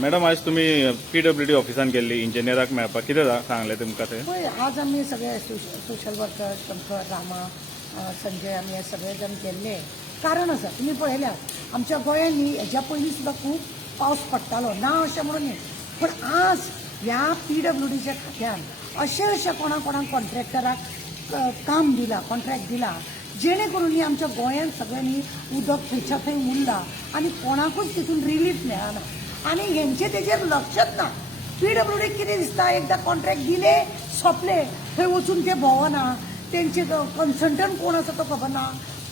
Madam आज तुम्ही PWD ऑफिसान गेल्ली इंजिनियराक मेळपाक कितें सांगलें तुमकां ते? पळय आज आमी सगळे सोशल वर्कर शंकर रामा संजय आमी हे सगळे जण गेल्ले कारण आसा तुमी पळयल्यात आमच्या गोंयांत न्ही हेज्या पयलीं सुद्दां खूब पावस पडटालो ना अशें म्हणून न्ही पण आज ह्या PWDच्या खात्यान अशे कोणाक कॉन्ट्रॅक्टराक काम दिलां कॉन्ट्रॅक्ट दिला जेणे करून न्ही आमच्या गोंयांत सगळ्यांनी उदक थंयच्या थंय उरलां आनी कोणाकूच तितून रिलीफ मेळना आनी हेंचे तेजेर लक्षच ना. PWD कितें दिसता एकदां कॉन्ट्रॅक्ट दिले सोंपले थंय वचून ते भोवना तेंचे कन्सल्टंट कोण आसा तो खबर ना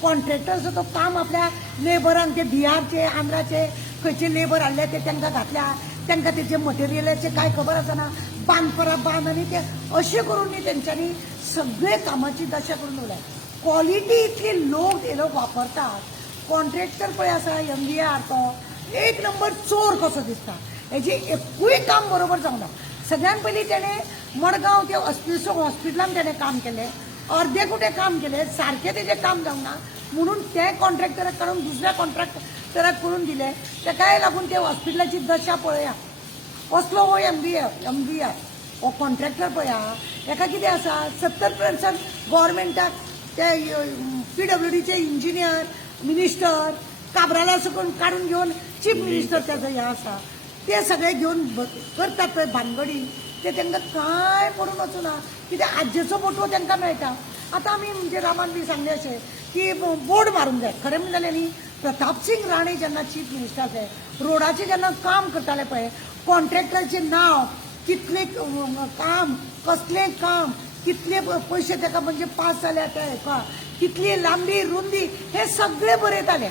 कॉन्ट्रॅक्टर आसा तो काम आपल्या लेबरांक ते बिहारचे आंध्राचे खंयचे लेबर हाडले ते तांकां घातल्या तांकां तेजे मटेरियलाचे कांय खबर आसना बांद आनी ते अशें करून न्ही तेंच्यांनी सगळे कामाची दशा करून दवरल्या. क्वॉलिटी इतली लोक वापरतात कॉन्ट्रॅक्टर पळय आसा MVR तो एक नंबर चोर कसो दिसता हेजे एकूय काम बरोबर जावना. सगळ्यान पयलीं तेणें मडगांव ते हॉस्पिटलान तेणें काम केलें अर्दे कुटे काम केलें सारकें तेजें काम जावना म्हणून ते कॉन्ट्रॅक्टराक काडून दुसऱ्या कॉन्ट्रॅक्टराक करून दिलें तेकाय लागून ते हॉस्पिटलाची दशा पळया असलो हो MVR हो कॉन्ट्रॅक्टर पळया हेका कितें आसा 70% गव्हर्मेंटाक ते PWDचे इंजिनियर मिनिस्टर काब्राला सकून काढून घेवन चीफ मिनिस्टर त्याचं हे आसा ते सगळे घेवन करतात पळय भानगडी ते तांकां कांय पडून वचूना कित्याक आज्जेचो फोटो तांकां मेळटा. आतां आमी म्हणजे रामान बी सांगले अशें की बोर्ड मारूंक जाय खरें म्हणलें न्ही प्रताप सिंग राणे जेन्ना चीफ मिनिस्टर आसले रोडाचें जेन्ना काम करताले पळय कॉन्ट्रॅक्टराचें नांव कितलें काम कसलें काम कितले पयशे ताका म्हणजे पास जाल्या त्या हेका कितली लांबी रुंदी हे सगळे बरयताले.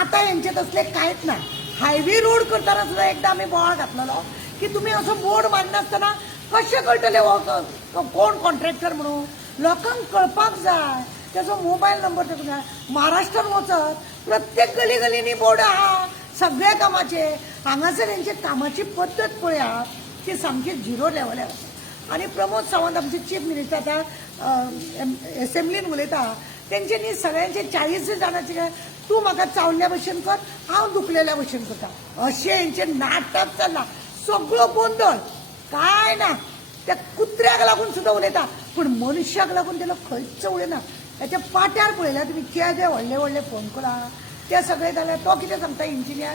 आतां हेंचे तसले कांयच ना. हायवे रोड करतना सुद्दां एकदां आमी बोवाळ घातलेलो की तुमी असो बोर्ड मारनासतना कशें कळटले हो कोण कॉन्ट्रॅक्टर म्हणून लोकांक कळपाक जाय त्याचो मोबायल नंबर ताका जाय. महाराष्ट्रान वचत प्रत्येक गलींनी बोर्ड आहा सगळ्या कामाचे हांगासर हेंचे कामाची पद्दत पळयात ती सामकी झिरो लेवलार आसा. आनी प्रमोद सावंत आमचे चीफ मिनिस्टर आतां एसेंब्लीन उलयता तेंच्यांनी सगळ्यांचे 40 जाणांचे तूं म्हाका चावल्ल्या भशेन कर हांव दुखलेल्या भशेन करता अशें हेंचे नाटक चल्ला सगळो गोंधळ काय ना त्या कुत्र्याक लागून सुद्दां उलयता पूण मनशाक लागून तेलो खंयच उलयना. त्याच्या पाट्यार पळयल्या तुमी केदे व्हडले फोन करा ते सगळे जाल्यार तो कितें सांगता इंजिनियर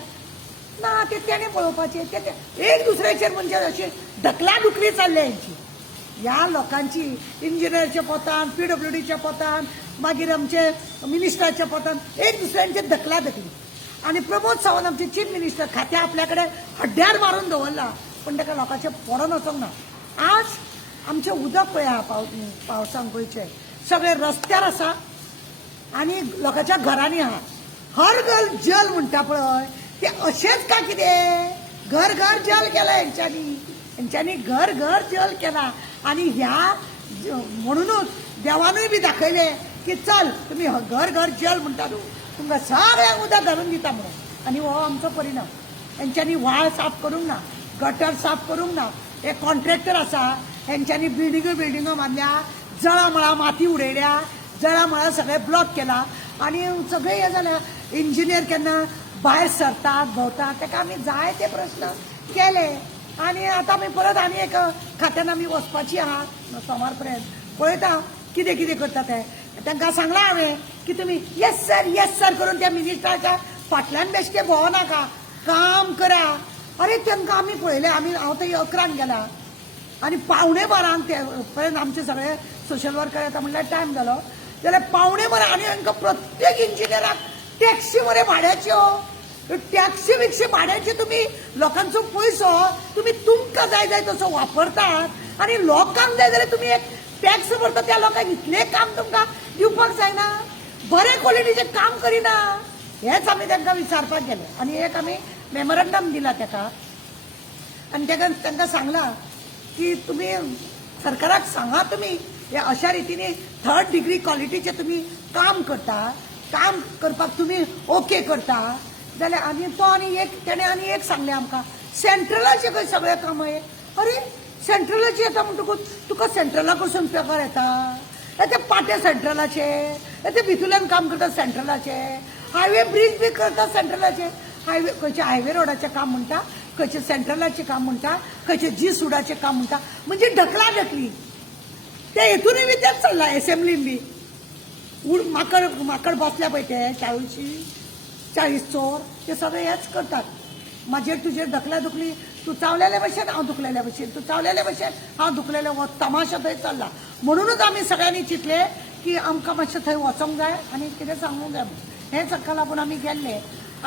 ना ते तेणें पळोवपाचें ते एक दुसऱ्याचेर म्हणजे अशी ढकलाढुकली चल्ल्या हेंची ह्या लोकांची इंजिनियरच्या पोतान PWDच्या पोतान मागीर आमचे मिनिस्टराच्या पोतान एक दुसऱ्यांचे ढकलाढकली. आनी प्रमोद सावंत आमचे चीफ मिनिस्टर खातें आपल्या कडेन हड्ड्यार मारून दवरला पण ताका लोकांचें पडोन वचोंक ना. आज आमचें उदक पळय पावसान गोंयचें सगळे रस्त्यार आसा आनी लोकांच्या घरांनी आहा. हर घर जल म्हणटा पळय ते अशेंच का कितें घर जल केला हेंच्यांनी घर जल केला आनी ह्या म्हणूनच देवानूय बी दाखयले की चल तुमी घर जल म्हणटा न्हू तुमकां सगळ्यांक उदक घालून दिता म्हणून आनी हो आमचो परिणाम. हेंच्यांनी व्हाळ साफ करूंक ना गटर साफ करूंक ना. हे कॉन्ट्रॅक्टर आसा हेंच्यांनी बिल्डिंगो बांदल्या जळामळा माती उडयल्या जळामळा सगळे ब्लॉक केला आनी सगळे हे जाल्या. इंजिनियर केन्ना भायर सरतात भोंवतात ताका आमी जाय ते प्रश्न केले आनी आतां आमी परत आनी एक खात्यान आमी वचपाची आहात सोमार पर्यंत पळयता कितें करता ते. तांकां सांगलां हांवें की तुमी येस सर करून त्या मिनिस्टराच्या फाटल्यान बेश्टे भोंवनाका काम करा. अरे तांकां आमी पळयलें हांव थंय 11 गेला आनी 11:15 ते पर्यंत आमचे सगळे सोशल वर्कर येता म्हणल्यार टायम जालो जाल्यार 11:15 आनी तांकां प्रत्येक इंजिनियराक टॅक्सी मरे भाड्याच्यो टॅक्सी बिक्सी भाड्याचे तुम्ही लोकांचो पयसो तुम्ही तुमकां जाय तसो वापरतात आनी लोकांक जाय जाल्यार तुम्ही एक टॅक्स भरता त्या लोकांक इतलें काम तुमकां दिवपाक जायना बरे क्वॉलिटीचें काम करिना हेच आमी तांकां विचारपाक गेले आनी एक आमी मेमोरंडम दिला ताका आनी तांकां सांगलां की तुमी सरकाराक सांगा तुमी हे अशा रितीने 3rd डिग्री क्वॉलिटीचे तुमी काम करता काम करपाक तुमी ओके करता जाल्यार आनी तो तेणें आनी एक सांगलें आमकां सेंट्रलाचे खंय सगळे काम आहे. अरे सेंट्रलाचे येता म्हणटकूच तुका सेंट्रला कडसून पगार येता ते पाटे सेंट्रलाचे ते भितुल्यान काम करता सेंट्रलाचे हायवे ब्रिज बी करता सेंट्रलाचे हायवे खंयचे हायवे रोडाचें काम म्हणटा खंयचे सेंट्रलाचें काम म्हणटा खंयचे जी सुडाचें काम म्हणटा म्हणजे ढकला ढकली ते हेतूनय बी तेच चल्ला एसेंब्लीन बी माकड बसल्या पळय ते 40 चोर ते सगळे हेच करतात माजेर तुजेर ढकला दुखली तू चावलेले भशेन हांव दुखलेल्या भशेन तू चावलेले भशेन हांव दुखलेले हो तमाशा थंय चल्ला म्हणूनच आमी सगळ्यांनी चिंतले की आमकां मातशें थंय वचोंक जाय आनी कितें सांगूंक जाय हेच हाका लागून आमी गेल्ले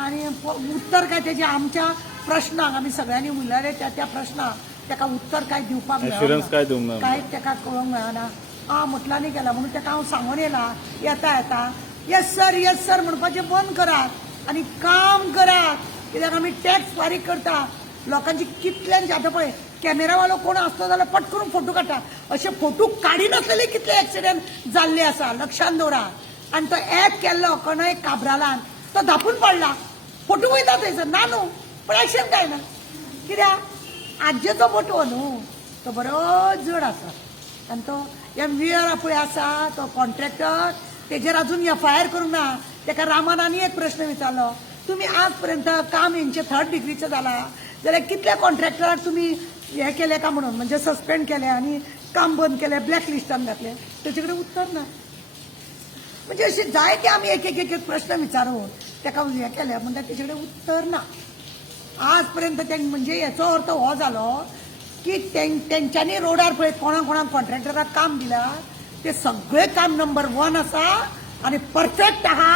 आनी उत्तर काय तेजे आमच्या प्रश्नाक आमी सगळ्यांनी उलयले त्या प्रश्नाक ताका उत्तर काय दिवपाक Assurance काय दिवंक ना. काय ताका कळोवंक मेळना म्हटला न्ही गेला म्हणून ताका हांव सांगून येला येता येस सर म्हणपाचें बंद करात आनी काम करात कित्याक आमी टॅक्स फारीक करता लोकांची कितल्यांचे आतां पळय कॅमेरावालो कोण आसलो जाल्यार पट करून फोटो काडटा अशे फोटो काडिनासलेले कितले एक्सिडेंट जाल्ले आसा लक्षांत दवरा आनी तो ऍप केल्लो कोणाय काब्रालान तो धापून पडला फोटो वयता थंयसर ना न्हू पण एक्शन काय ना कित्याक आज्जेचो फोटो न्हू तो बरो जड आसा आनी तो MVR पळय आसा तो कॉन्ट्रॅक्टर तेजेर अजून FIR करूंक ना ताका रामान आनी एक प्रश्न विचारलो तुमी आज पर्यंत काम हेंचे 3rd डिग्रीचें जाला जाल्यार कितल्या कॉन्ट्रॅक्टराक तुमी हे केले का म्हणून म्हणजे सस्पेंड केले आनी काम बंद केले ब्लॅक लिस्टान घातले तेचे कडेन उत्तर ना म्हणजे अशे जायते आमी एक एक प्रश्न विचारून ताका हे केले म्हणटा तेचे कडेन उत्तर ना आज पर्यंत म्हणजे हेचो अर्थ हो जालो की तेंच्यांनी रोडार पळय कोणाक कॉन्ट्रॅक्टराक काम दिला ते सगळे काम नंबर 1 आसा आनी परफेक्ट आहा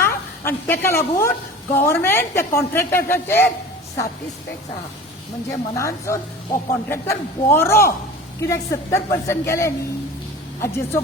आनी ताका लागून गव्हर्नमेंट त्या कॉन्ट्रॅक्टराचेर सॅटिस्फॅक्ट आहा म्हणजे मनानसून हो कॉन्ट्रॅक्टर बरो कित्याक 70% गेले न्ही आजेचो